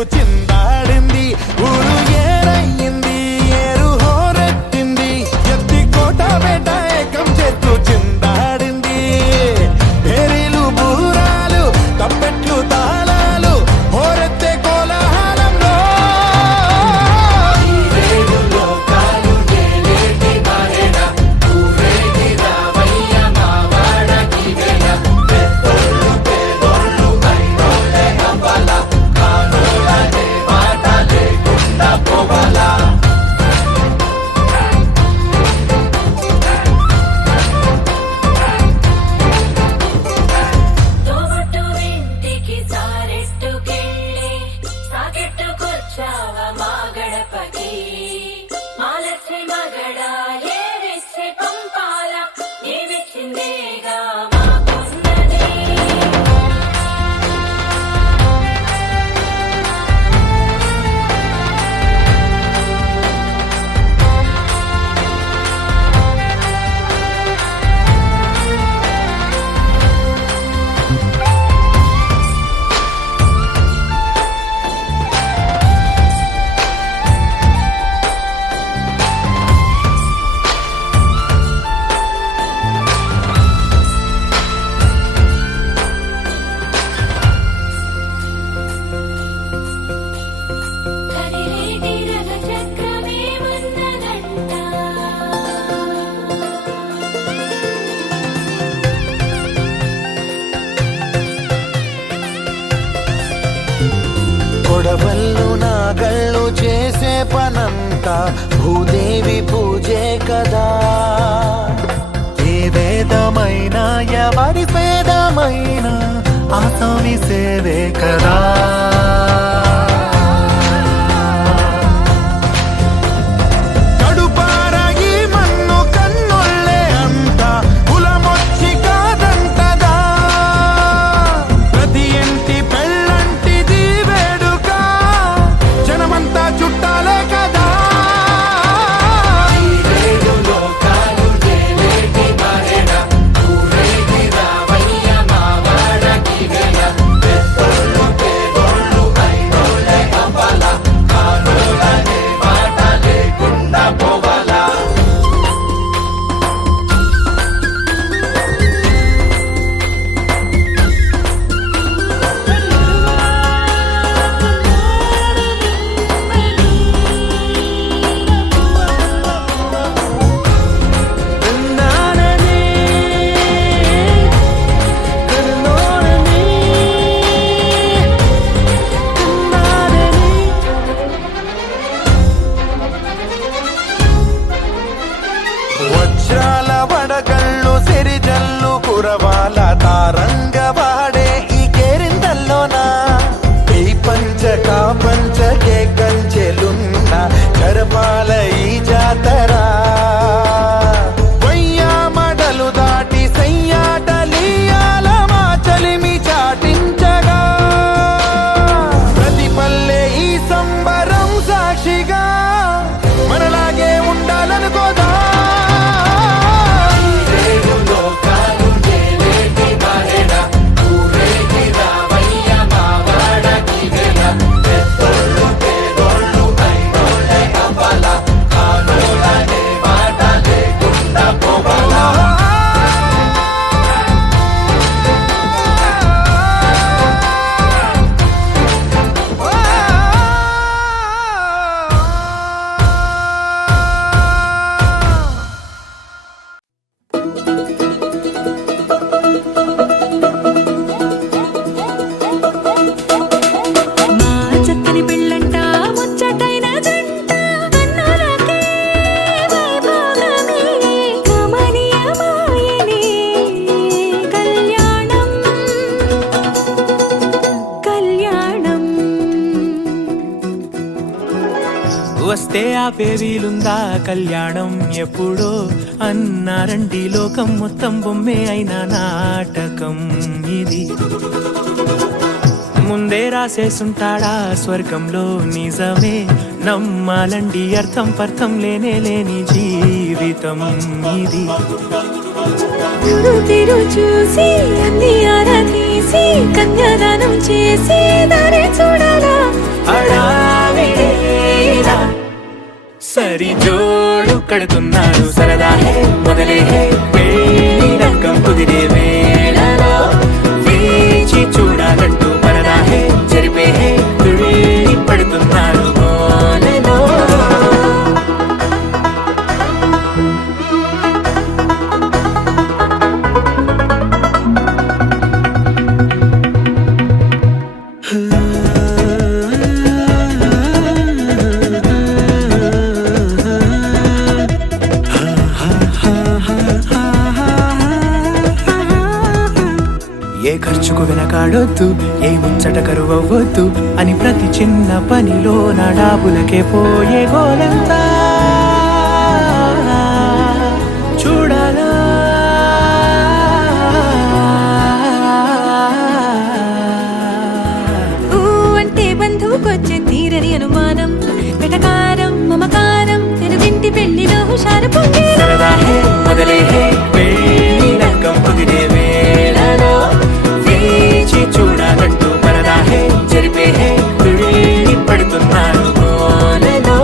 చెట్టు చిందాడింది, ఊరు ఏరయ్యింది, ఏరు హోరెత్తింది, ఎత్తి కోట బేట ఏకం చెట్టు చిందాడింది. పేరీలు బూరాలు తప్పెట్లు తాళాలు హోరెత్తే కోలాహలంలో కొడవళ్ళు నాగళ్ళు చేసే పనంతా భూదేవి పూజే కదా. ఏ వేదమైనా ఎవరి వేదమైనా ఆసామి సేవే కదా. వజ్రాల వడగళ్ళు సిరిజల్లు కురవాల తారంగ వాడే ఈ కేరిందల్లోనా. ఈ పంచకా పంచకే కంచెలున్న జరపాల ఈ జాతరా. వయ్యా మడలు దాటి సయ్యాటలీయాల మా చలిమి చాటించగా, ప్రతి పల్లె ఈ సంబరం సాక్షిగా మనలాగే ఉండాలనుకోదా. వస్తే ఆపే వీలుందా కళ్యాణం ఎప్పుడో అన్నారండి. లోకం మొత్తం బొమ్మే అయిన నాటకం ఇది. ముందే రాసేసుంటాడా స్వర్గంలో నిజమే నమ్మాలండి. అర్థం పర్థం లేనే లేని జీవితం ఇది. తీరు చూసి అన్ని ఆరా తీసి కన్యాదానం చేసి దారే చూడాలా. హడావిడేలా సరి జోడు కడుతున్నారు సరదా హే మొదలే హే పెళ్లి రంగం కుదిరే వేళలో వేచి చూడాలంటూ పరదా హే జరిపే హే తుళ్ళి పడుతున్నారు గోలలో ఏ ఖర్చుకు వెనకాడొద్దు ఏ ముచ్చట కరువవ్వొద్దు అని ప్రతి చిన్న పనిలో నా డాబులకే పోయే గోలంతా చూడాలా ఊ అంటే బంధువుకొచ్చే తీరని అనుమానం వెటకారం మమకారం తెలుగింటి పెళ్లిలో హుషారు పొంగే సరదా హే మొదలే హే పెళ్లి రంగం కుదిరే వేళలో వేచి చూడాలంటూ పరదా హే జరిపే హే తుళ్ళి పడుతున్నారు గోలలో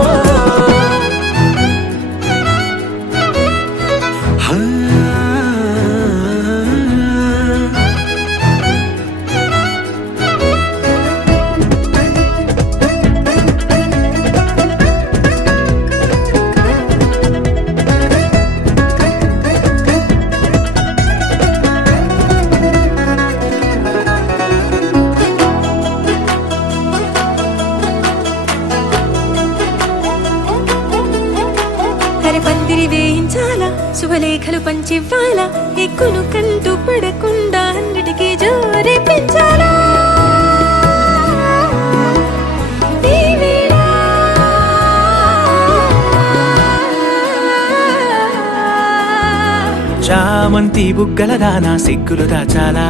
పందిరి వేయించాలా శుభలేఖలు పంచివ్వాలా ఎక్కును కంటూ పడకుండా అన్నిటికీ జోరే పెంచాలా ఈ వేళ చామంతి బుగ్గల దానా సిగ్గులు దాచాలా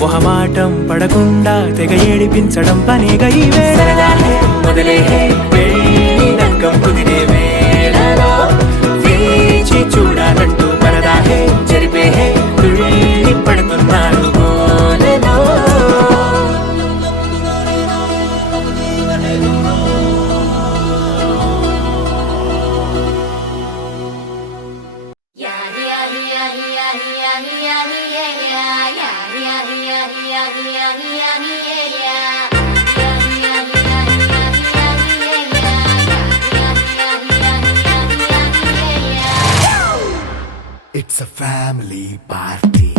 మొహమాటం పడకుండా తెగ ఏడిపించడం పనిగా ఈ వేళ మొదలే హే పెళ్లి రంగం కుదిరే వేళలో వేచి చూడాలంటూ పరదా హే జరిపే హే తుళ్ళి పడుతున్నారు గోలలో It's a family party.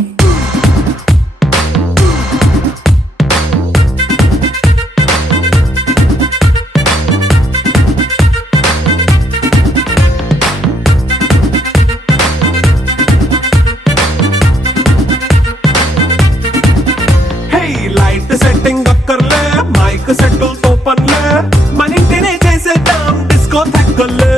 Hey, light setting అక్కర్లే మైక్ సెట్టుల్ తో పనిలే మన ఇంటినే చేసేద్దాం డిస్కో థక్కర్లే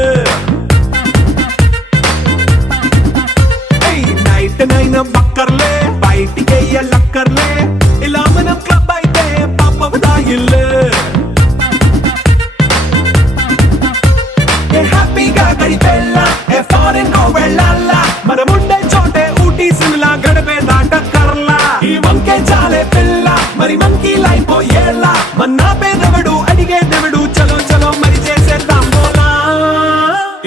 నైట్ నైన్ బక్కర్లే బయటికి లక్కర్లే ఇలా మనం క్లబ్ అయితే పాప దాయిల్లే హ్యాపీగా గడిపెళ్ళ ఏ ఫారెన్ నో వెళ్ళాల మన ఉండే చోటే ఊటీ సిమ్లా గడిపే దాటక్కర్లా ఈ వంకే చాలే పిల్ల మరి మంకీ లైఫ్ ఏళ్ళ మన్నా పేదవడు అడిగే దేవుడు చలో చలో మరి చేసేద్దాం బోలా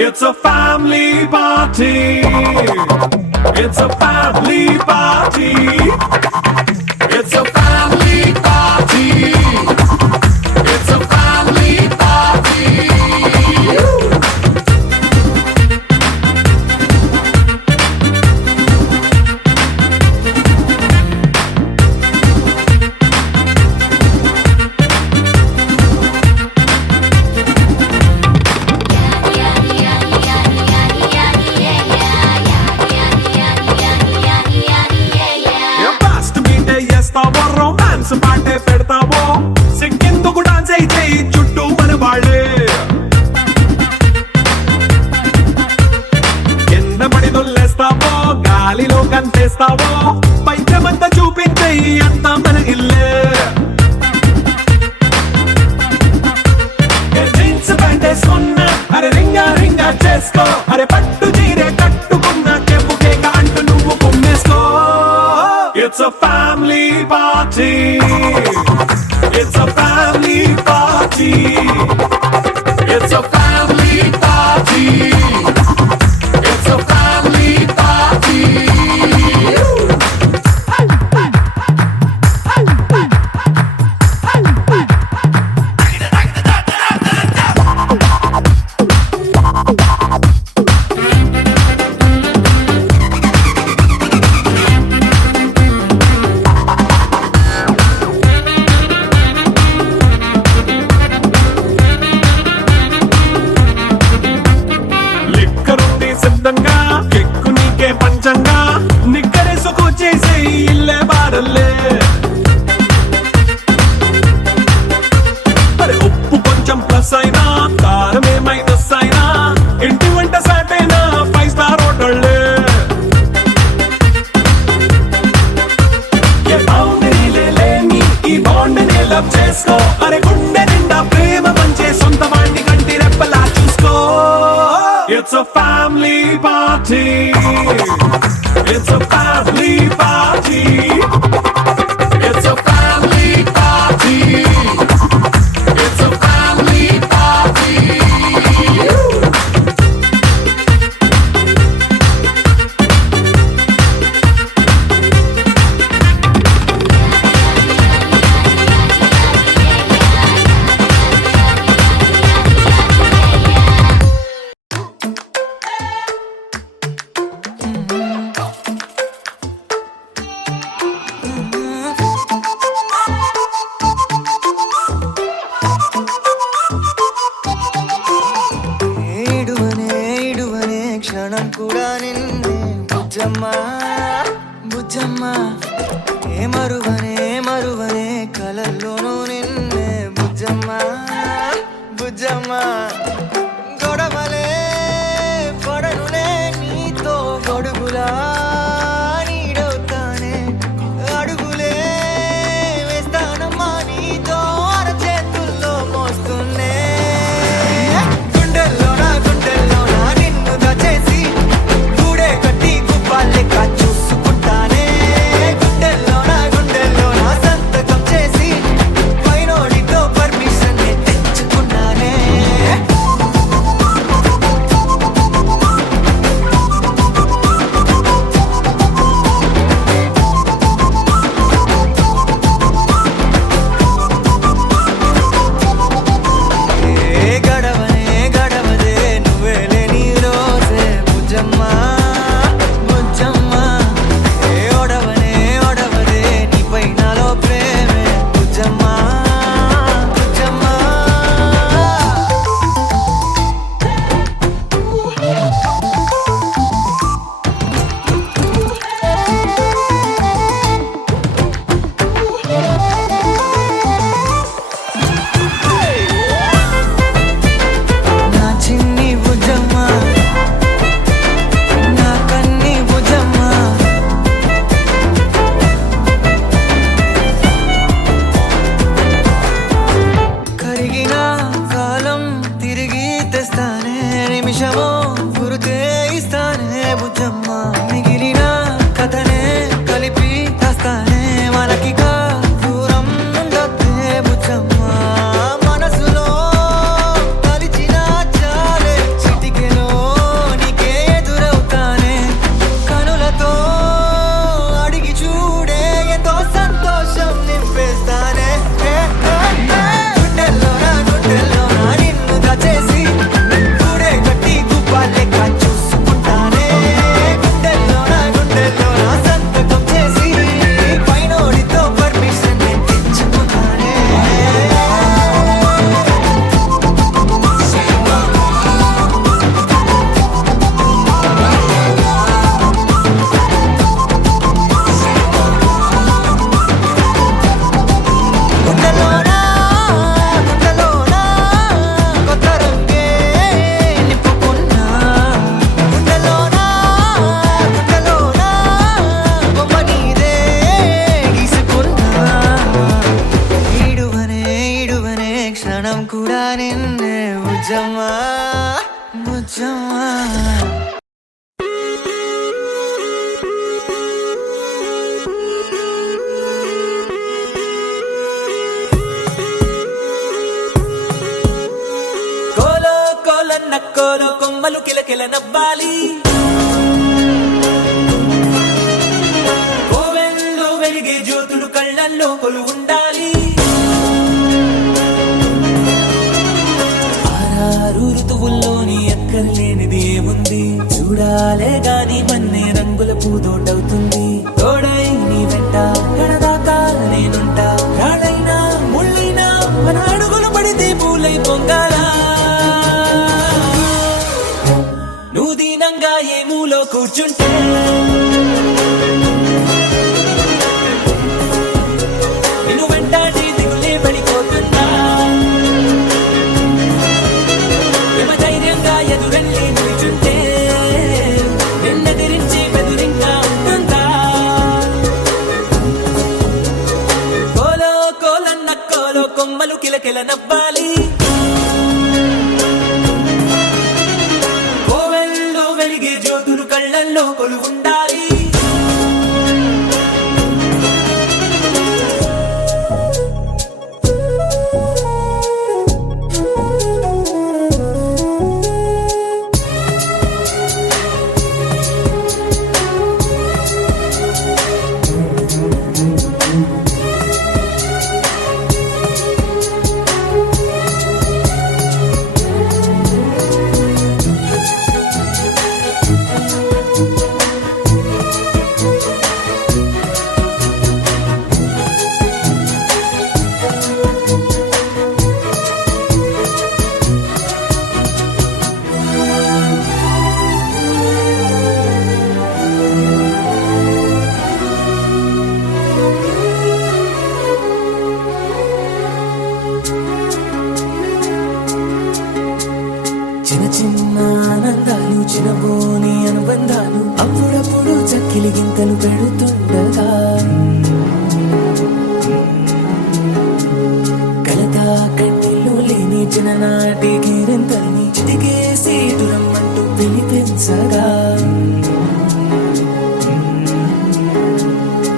it's a family party. It's a family party. It's a family party. It's a family party. Romance పాటే పెడతావో సిక్కిందుకు డాన్స్ అయి చేయి చుట్టూ మన వాళ్ళే కింద పడి దొల్లేస్తావో గాలిలో కంటేస్తావో పైచమంతా చూపించేయి అంతా మన ఇల్లే జీన్స్ ప్యాంట్ వేసుకున్నా అరే రింగా రింగా చేసుకో అరే పట్టు చీరే కట్టుకున్న చెప్పుకే అంటూ నువ్వు కుమ్మేసుకో It's a family party. It's a family party. It's a family party. It's a family party. లిక్కరుంది సిద్ధంగా కెక్కు నీకే పంచంగా నిక్కరేసుకు చేసే ఇల్లే బారల్లే అరే ఉప్పు కొంచెం ప్లస్ అయినా కారమే మైనస్ అయినా ఇంటి వంట సాటైనా 5 స్టార్ హోటళ్ళే ఏ బౌండరీలే లేని ఈ బాండ్ని లవ్ చేసుకో అరే గుండె నిండా ప్రేమ పంచే సొంత వాణ్ణి కంటి రెప్పలా చూసుకో It's a family party. It's a family party. It's a family party. It's a family party. ఏడువనే క్షణం కూడా నిన్నే బుజ్జమ్మ బుజ్జమ్మ ఏ మరువనే కలల్లోనూ నిన్నే బుజ్జమ్మ బుజ్జమ్మ గొడవలే పడనులే నీతో గొడుగులా నీడవుతానే అడుగులే వేస్తానమ్మా నీతో అరచేతుల్లో మోస్తున్నే గుండెల్లోనా నిన్ను దాచేసి గూడే కట్టి గుప్పాలెక్క చూసుకుంటానే గుండెల్లోనా సంతకం చేసి పైనోడితో పర్మిషన్ తెచ్చుకున్నానే ఏ గడవదే నువ్వే లేని రోజే బుజ్జమ్మ బుజ్జమ్మ ఏ ఒడవదే నీపై నాలో ప్రేమే బుజ్జమ్మ బుజ్జమ్మ నా చిన్ని బుజ్జమ్మ నా కన్ని బుజ్జమ్మ కరిగిన కాలం తిరిగి తెస్తానే నిమిషమో గురుతే ఇస్తానే బుజ్జమ్మ మిగిలిన కథనే కలిపి తెస్తానే మనకిక దూరం ఉండొద్దే బుజ్జమ్మ మనసులో కలిచిన చాలే చిటికెలో నీకే ఎదురవుతానే కనులతో అడిగి చూడే ఎంతో సంతోషం నింపేస్తానే గుండెల్లోనా నిన్ను దాచేసి గూడే కట్టి గుప్పాలెక్క చూసుకుంటానే గుండెల్లోనా సంతకం చేసి పైనోడితో పర్మిషన్ తెచ్చుకున్నానే గుండెలోనా కొత్త రంగే నింపుకున్నా గుండెలోనా బొమ్మ నీదే గీసుకున్నా ఈడువనే క్షణం కూడా నిన్నే బుజ్జమ్మ బుజ్జమ్మ కోలన్నక్కోలో కొమ్మలు కిలకిల నవ్వాలి కోవెల్లో వెలిగే జ్యోతులు కళ్ళల్లో కొలు ఉండాలి ఆరు ఋతువుల్లోని ఎక్కర్లేనిది ఏముంది చూడాలే గాని మన్నే రంగుల పూదోటవుతుంది తోడై నీ వెంట గడదాకా నేనుంటా రాడైనా ముళ్ళైనా మన అడుగులు పడితే పూలై పొంగాలా నువ్వు దీనంగా ఏ మూలో కూర్చుంటే నిన్ను వెంటాడి దిగులే పడిపోతున్నా ధైర్యంగా ఎదురెళ్ళి నిల్చుంటే నిన్నెదిరించి బెదురింకా ఉంటుందా కోలో కోలన్న కోలో కొమ్మలు కిలకిల నవ్వాలి కోవెల్లో వెలిగే జ్యోతులు కళ్ళల్లో కొలు ఉండాలి చిన్న చిన్న ఆనందాలు చిన్నబోని అనుబంధాలు అప్పుడప్పుడు చక్కిలి గింతలు పెడుతుండగా కలతా కన్నీళ్ళు లేని చిన్ననాటి గిరింతల్ని చిటికేసి దూరమ్మంటూ పిలిపించగా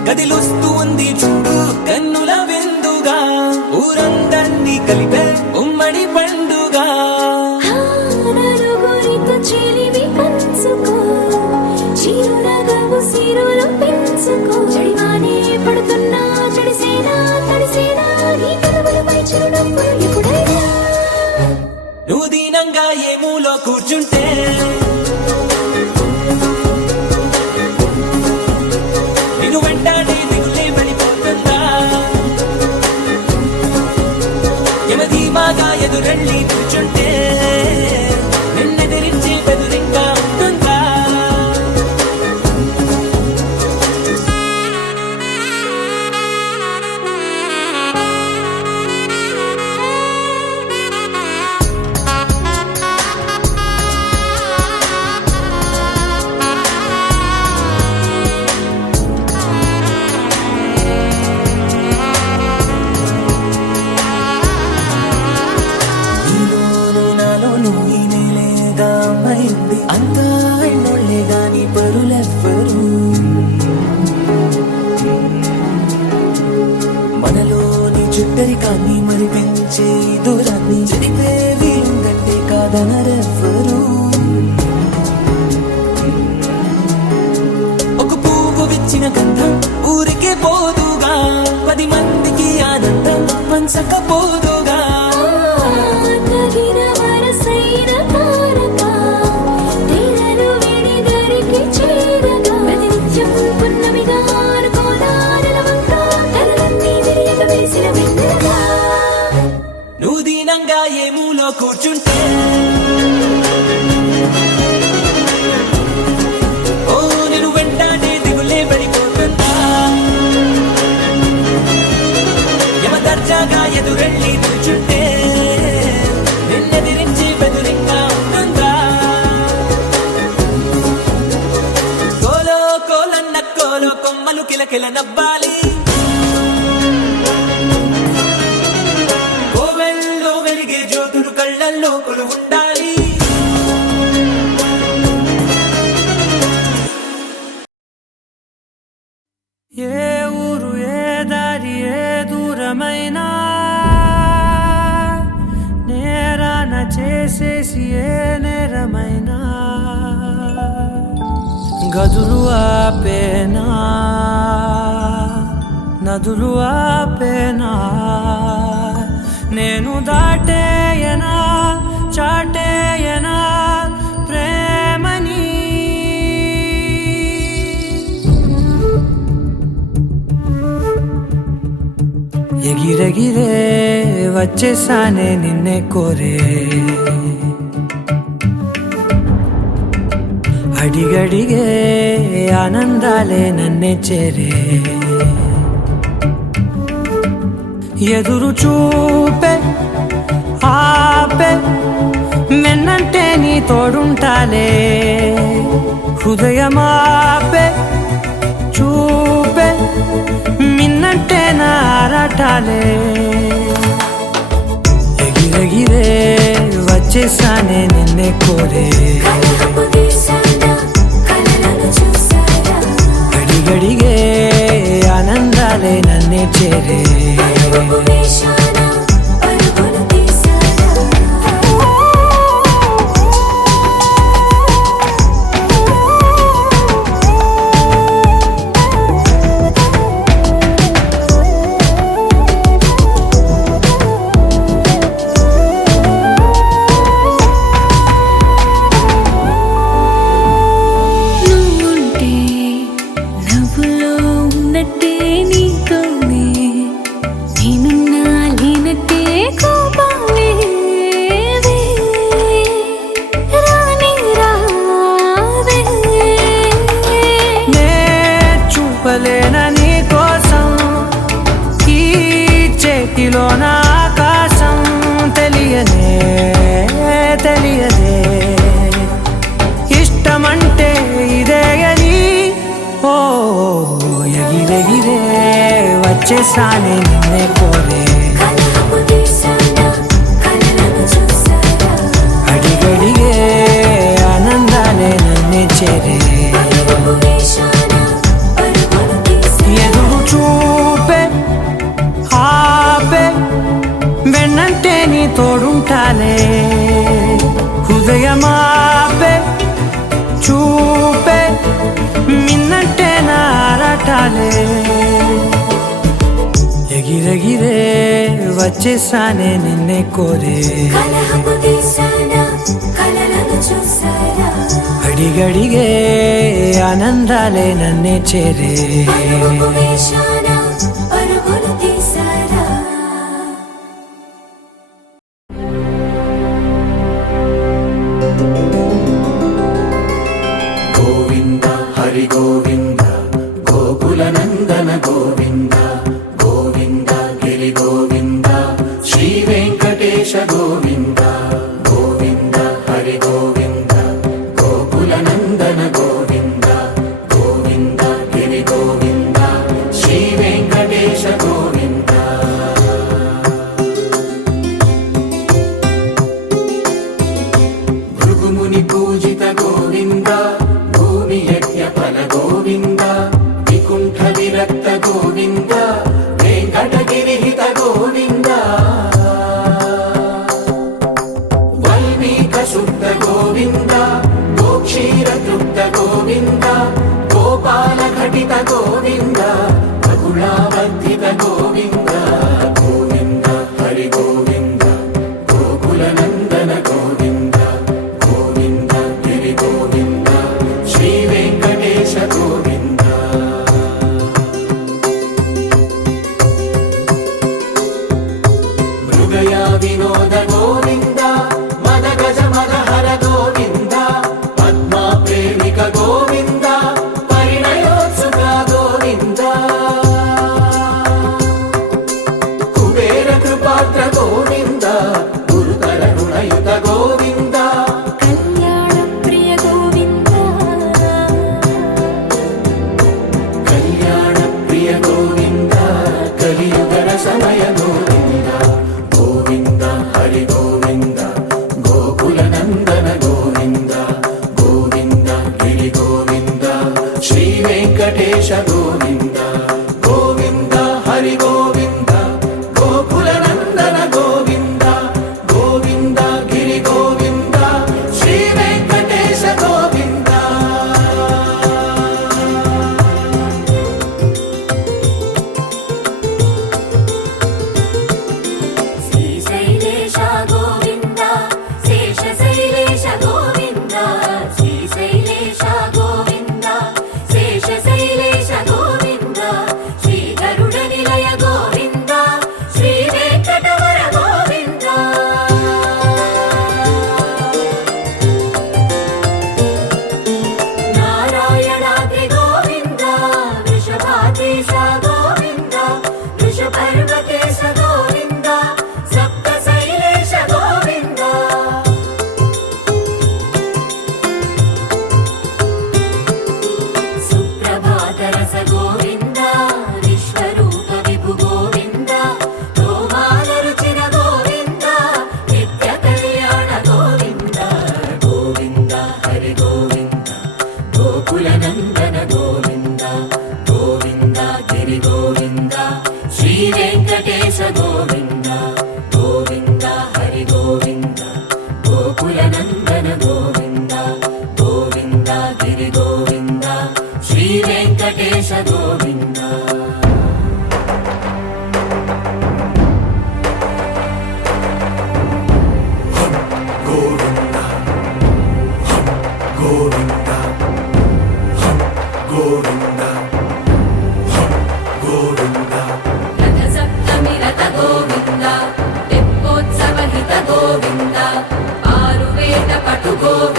కదిలొస్తూ ఉంది చూడు కన్నుల విందుగా ఊరందర్నీ కలిపే ఉమ్మడి పండుగ నలుగురితో చెలిమి పంచుకో చిరునగవు సిరులు పెంచుకో చెడివానే పడుతున్నా చెడిసేనా తడిసేనా నీ కలవలపై చిరునవ్వులు ఎప్పుడైనా నువ్వు దీనంగా ఏ మూలో కూర్చుంటే నిన్ను వెంటాడి దిగులే పడిపోతుందా యమధీమాగా ఎదురెళ్ళి కూర్చుంటే నిన్నెదిరించి బెదురింగా ఉంటుందా అంతా ఎన్నోళ్లే గాని పరులెవ్వరు మనలోని చుట్టరికాన్ని మరి పెంచే దూరాన్ని చెడిపే వీలుందంటే కాదనరెవ్వరు ఒక పువ్వు విచ్చిన గంధం ఊరికే పోదుగా 10 మందికి ఆనందం పంచకపోదుగా నువ్వు దీనంగా ఏ మూలో కూర్చుంటే ఓ నేను వెంటాడే దిగులే పడిపోతుందా యమదర్జాగా ఎదురెళ్ళి నిల్చుంటే నిన్నెదిరించి బెదురింగా ఉంటుందా కోలో కోలన్న కోలో కొమ్మలు కిలకిల నవ్వాలి కోవెల్లో వెలిగే జ్యోతులు కళ్ళల్లో కొలు ఉండాలి ఏ ఊరు ఏ దారి ఏ దూరమైనా నేరాన చేసే చేసి ఏ నేరమైనా గదులు ఆపేనా నదులు ఆపేనా నేను దాటేయనా చాటేయనా ప్రేమని ఎగిరెగిరే వచ్చేసానే నిన్నే కోరే అడిగడిగే ఆనందాలే నన్నే చేరే ఎదురు చూపే ఆపే మెన్నంటే నీ తోడుంటాలే హృదయమాపే చూపే మిన్నంటే నారాటాలే ఎగిరెగిరే వచ్చేసానే నిన్నే కోరే కలహపు తీసానా కలలను చూసారా అడిగడిగే ఆనందాలే నన్నే చేరే పరుగు వేశానా పరుగులు తీసారా నువ్వుంటే నవ్వులో ఉన్నట్టే నీతోనే నేనున్నా లేనట్టే కోపాలే రాని రావే నే చూపలేనా నీ కోసం ఈ చేతిలో నా ఆకాశం తెలియదే తెలియదే ఇష్టమంటే ఇదే అని ఓ ఎగిరెగిరే వచ్చేసానే నిన్నే కోరే కలహపు తీసానా కలలను చూసారా అడిగడిగే ఆనందాలే నన్నే చేరే పరుగు వేశానా పరుగులు తీసారా ఎదురు చూపే ఆపే వెన్నంటే నీ తోడుంటాలే హృదయమాపే చూపే మిన్నంటే నారాటాలే ఎగిరెగిరే వచ్చేసానే నిన్నే కోరే కలహపు తీసానా కలలను చూసారా అడిగడిగే ఆనందాలే నన్నే చేరే పరుగు వేశానా పరుగులు తీసారా గోవింద హరి గోవింద గోకుల నందన గోవింద గోవింద గిరి గోవింద శ్రీ వెంకటేశ గోవింద గోవింద హరి గోవింద గోకుల నందన గోవింద గోవింద గిరి గోవింద శ్రీ వెంకటేశ గోవింద భృగుముని పూజిత గోవింద భూమి యజ్ఞ ఫల గోవింద వికుంఠ విరక్త గోవింద వెంకటగిరిహిత గోవింద వల్మీక శుద్ధ గోవింద గోక్షీర తృప్త గోవింద గోపాల ఘటిత గోవింద బహుళావర్ధిత గోవింద గోవింద హరి గోవింద గోకుల నందన గోవింద గోవింద గిరి గోవింద శ్రీ వెంకటేశ గోవింద మృగయా వినోద గోవింద మద గజ మద హర గోవింద పద్మా ప్రేమిక గోవింద పరిణయోత్సుక గోవింద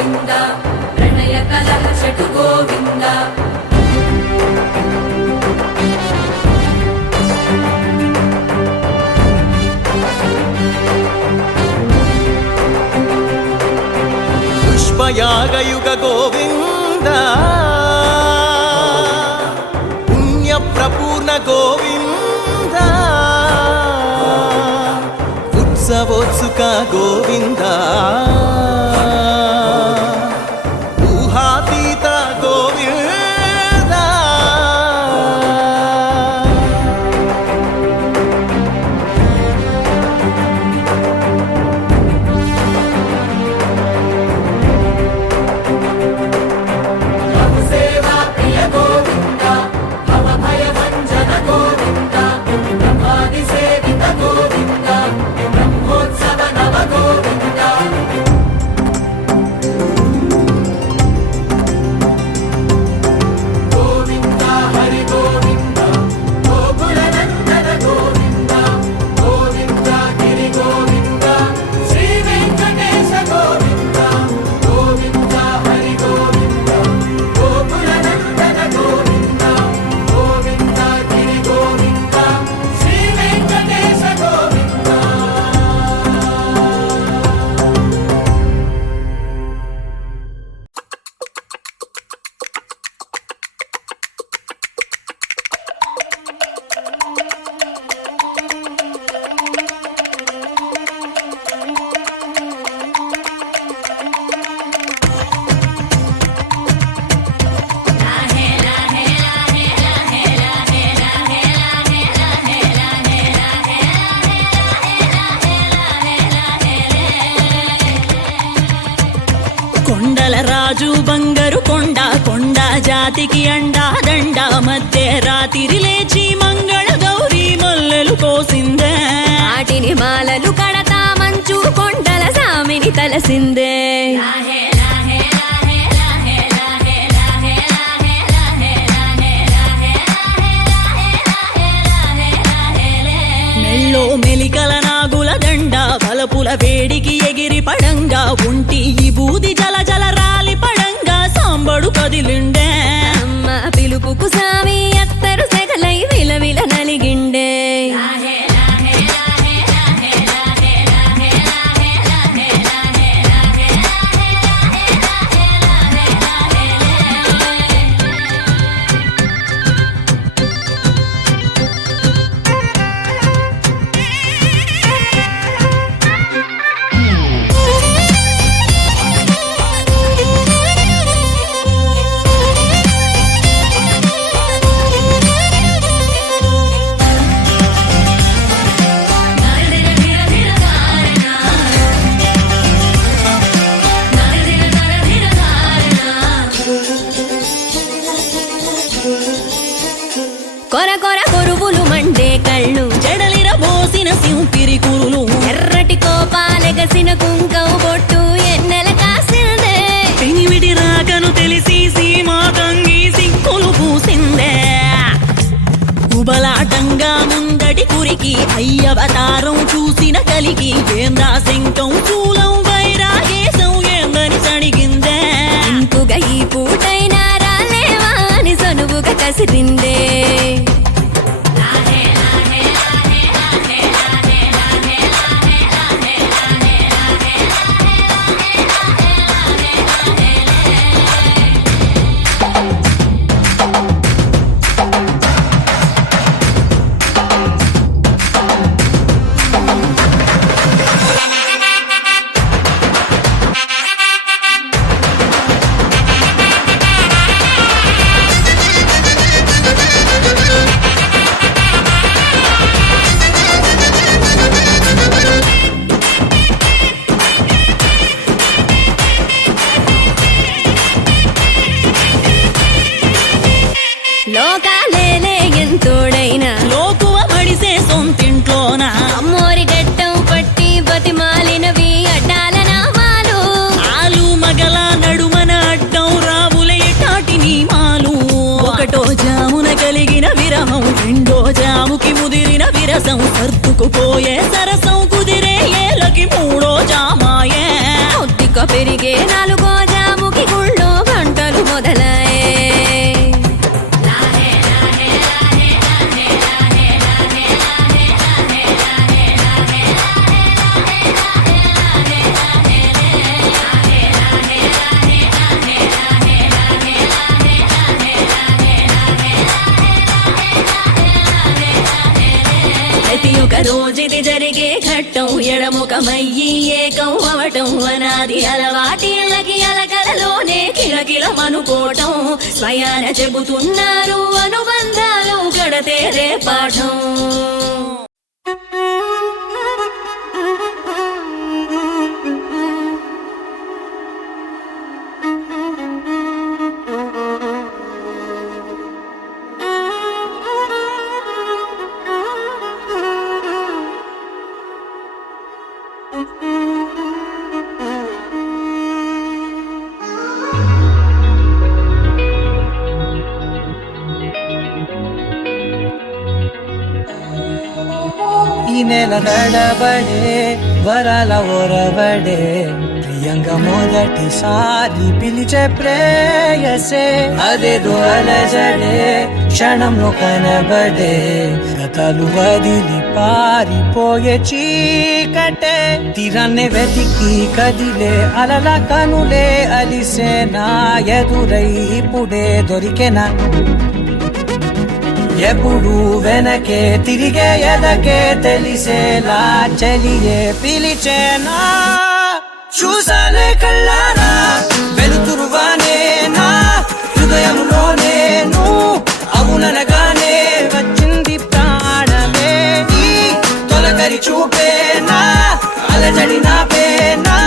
గోవింద ప్రణయ కలహ చటు గోవింద పుష్పయాగయుగ గోవింద పుణ్య ప్రపూర్ణ గోవింద ఉత్సవోత్సుక గోవింద ఊహాతీత గోవింద సేవా ప్రియ గోవింద భవ భయ భంజన గోవింద బ్రహ్మాది సేవిత గోవింద బ్రహ్మోత్సవ నవ గోవింద గోవింద హరి గోవింద గోకుల నందన గోవింద గోవింద గిరి గోవింద శ్రీ వెంకటేశ గోవింద గోవింద హరి గోవింద గోకుల నందన గోవింద గోవింద గిరి గోవింద శ్రీ వెంకటేశ గోవింద కొండల రాజు బంగారు కొండ కొండ జాతికి అండా దండ మధ్య రాత్రి లేచి మంగళ గౌరీ మొల్లలు కోసిందే వాటిని మాలలు కడతా మంచు కొండల సామిని తలసిందే మెల్లో మెలికల నాగుల దండ బలపుల వేడికి ఎగిరి పడంగా ఉంటి ఈ బూది జల జల రాలి పడంగా సాంబడు కదిలిండే అమ్మ పిలుపుకు సామి అత్తరు సెగలై విలవిల నలిగిండే కొర కొర కొరువులు మండే కళ్ళు జడలిర బోసిన సింపిరి కురులు ఎర్రటి కోపాలెగసిన కుంకం బొట్టు ఎన్నెల కాసిందే పెనివిడి రాకను తెలిసి సీమా తంగి సిక్కులు పూసిందే ఉబలాటంగా ముందటి కురికి అయ్యవతారం చూసిన కలిగి ఏందా శంకం చూలం వైరాగేశం ఏందని సణిగిందే ఇంకుగా ఈ పూటైనా రాలేవా అని సనువుగా కసిరిందే లోకాలేలే ఎంతోడైనా లోకువ మడిసే సొంతింట్లోన అమ్మోరి గట్టం పట్టి బతిమాలినవి అడ్డాల నామాలు ఆలు మగల నడుమన అడ్డం రావులే టాటి నీమాలు ఒకటో జామున కలిగిన విరహం రెండో జాముకి ముదిరిన విరసం సర్దుకుపోయే సరసం కుదిరే ఏలకి మూడో జామాయే కొద్దిగా పెరిగే నాలుగో రోజుది జరిగే ఘట్టం ఎడముఖమయ్యి ఏకం అవటం అనాది అలవాటిళ్ళకి అలకలలోనే కిలకిలమనుకోవటం స్వయాన చెబుతున్నారు అనుబంధాలు గడతేరే పాఠం. ఈ నెల నడబడే వరాల ఒరబడే ప్రియంగా మొదటిసారి పిలిచే ప్రేయసే అదేదో అలజడే క్షణంలో కనబడే గతాలు వదిలి పారిపోయే చీకటే తీరాన్ని వెతికి కదిలే అలల కనులే అలిసేనా ఎదురై ఇప్పుడే దొరికెనా ఎప్పుడు వెనకే తిరిగే ఎదకే తెలిసేలా చెలియే పిలిచేనా చూసానే కళ్ళారా వెలుతురువానే నా హృదయంలోనే అవుననగానే వచ్చింది ప్రాణమే నీ తొలకరి చూపేనా అలజడి నాపేనా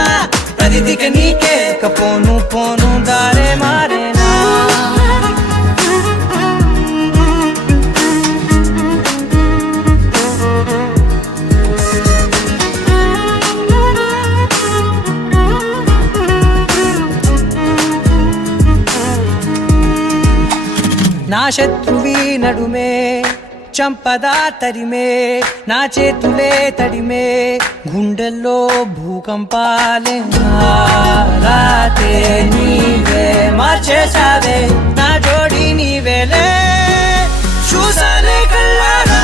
ప్రతిదిక నీకే పోను పోను దారే మారేనా నా శత్రువి నడుమే చంపదా తరిమే నా చేతులే తడిమే గుండెల్లో భూకంపాలే రాతే నీవే మార్చేసావే నా జోడి నీవేలే చూసానే కళ్ళారా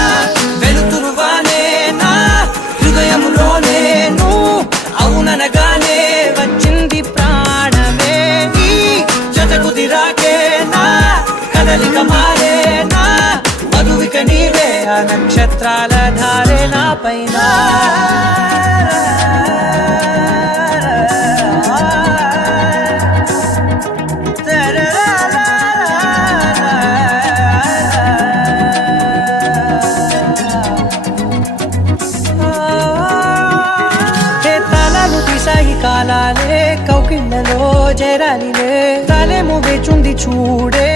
వెలుతురువానే నా హృదయంలోనే అవుననగానే వచ్చింది ప్రాణమే నీ జత కుదిరాకే నా కదలిక మారేనా మధువిక నీవే ఆ నక్షత్రాల ధారే నా పైన తలలు తీసాయి కాలాలే కౌకిళ్ళలో చేరాలిలే తలేమో వేచుంది చూడే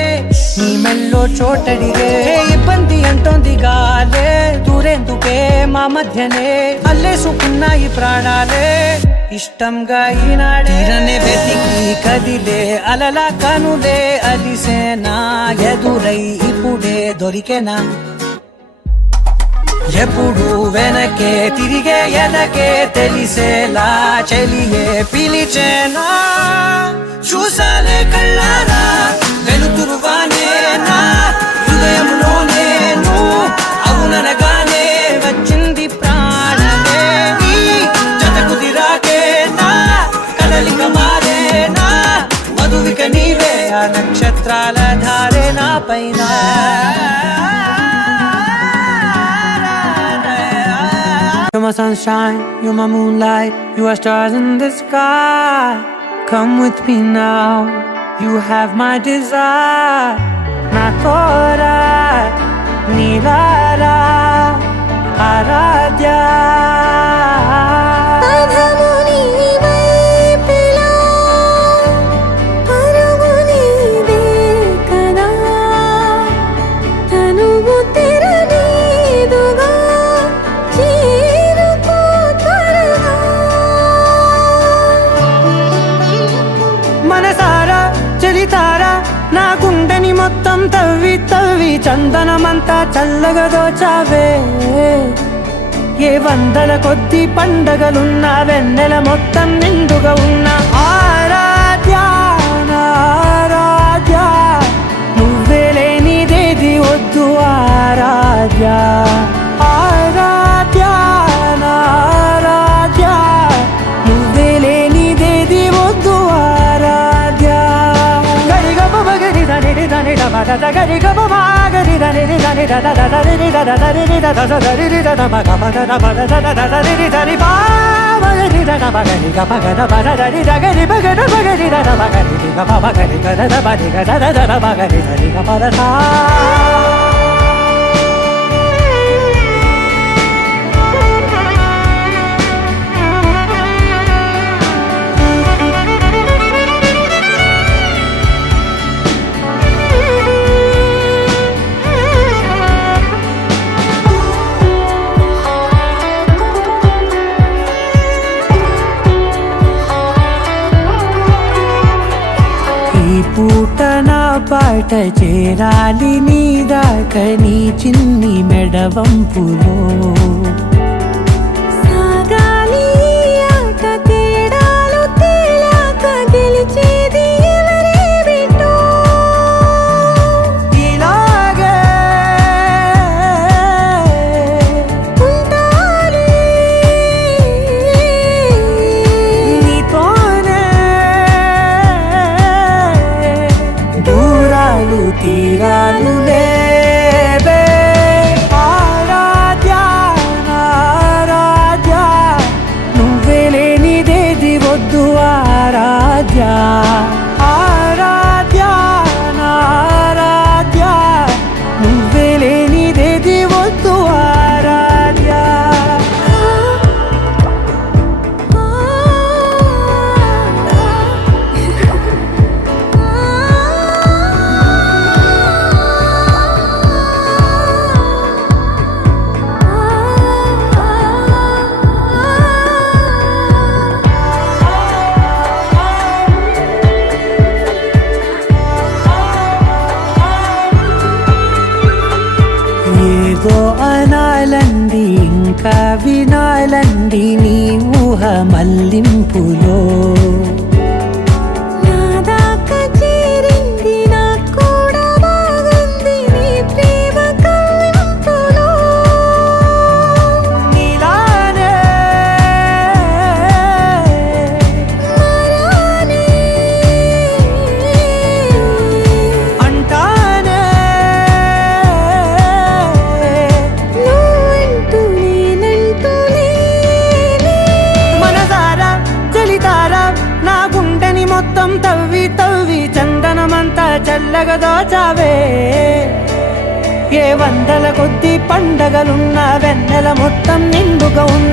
నీ మెల్లో చోటడిగే ఇబ్బంది అంటోంది గాలే దూరేందుకే మా మధ్యనే అల్లేసుకున్నాయి ప్రాణాలే ఇష్టంగా ఈనాడే వెతికి కదిలే అలల కనులే అలిసేనా ఎదురై ఇప్పుడే దొరికెనా ఎప్పుడు వెనకే తిరిగే ఎదకే తెలిసేలా చెలియే పిలిచేనా చూసాలే కళ్ళారా వెలుతురువానే నా హృదయంలోనే అవుననగానే వచ్చింది ప్రాణమే నీ జత కుదిరాకే నా కదలిక మారేనా మధువిక నీవే ఆ నక్షత్రాల ధారే నా పైన You're my sunshine, you're my moonlight, you are stars in the sky. Come with me now, you have my desire. Na tora, nilara, aradhya. నా గుండెని మొత్తం తవ్వి తవ్వి చందనమంతా చల్లగా దోచావే ఏ వందల కొద్ది పండగలున్నా వెన్నెల మొత్తం నిండుగా ఉన్న ఆరాధ్య ఆరాధ్య నువ్వే లేనిదేది వద్దు ఆరాధ్య ఆరాధ్య ఆరాధ్య నువ్వే లేనిదేది వద్దు ఆరాధ్య గరిగ బగరి దని దని డబ da ga ri ga ma ma ga ri da ni da ni da da da ri ri da da da ri ri da da da ri ri da da ba ga ba da da ba da da da da ri ri da ri ba ba ga ri da da ba ga ri ga ba ga da ba da ri da ga ri ba ga da ba ga ri da da ba ga ri ga ba ba ga ri ga da da ba ri ga da da da ba ga ri da ri ga ba da sa. పూట నా పాట చేరాలి నీ దాకా నీ చిన్ని మెడవంపులో సాగాలి ఆట తేడాలు తేలాక గెలిచేది ఎవరే బిడ్డో ఇలాగే ఉంటాలి నీతోనే దూరాలు తీరాలు లేవే ఆరాధ్య ఆరాధ్య నువ్వే లేనిదేది వద్దు ఆరాధ్య ఆరాధ్య ఆరాధ్య నువ్వే లేనిదేది వద్దు ఆరాధ్య. ఏదో అనాలంది ఇంకా వినాలంది నీ ఊహ మల్లింపులో నా దాకా చేరింది నాకు కూడా బాగుంది నీ ప్రేమ కవ్వింపులో నీలానే మరానే అంటానే నువ్వంటూ నేనంటూ లేనే మనసారా చలితారా నా గుండెని మొత్తం తవ్వి తవ్వి చందనమంతా చల్లగా దోచావే ఏ వందల కొద్ది పండగలున్న వెన్నెల మొత్తం నిండుగా ఉన్న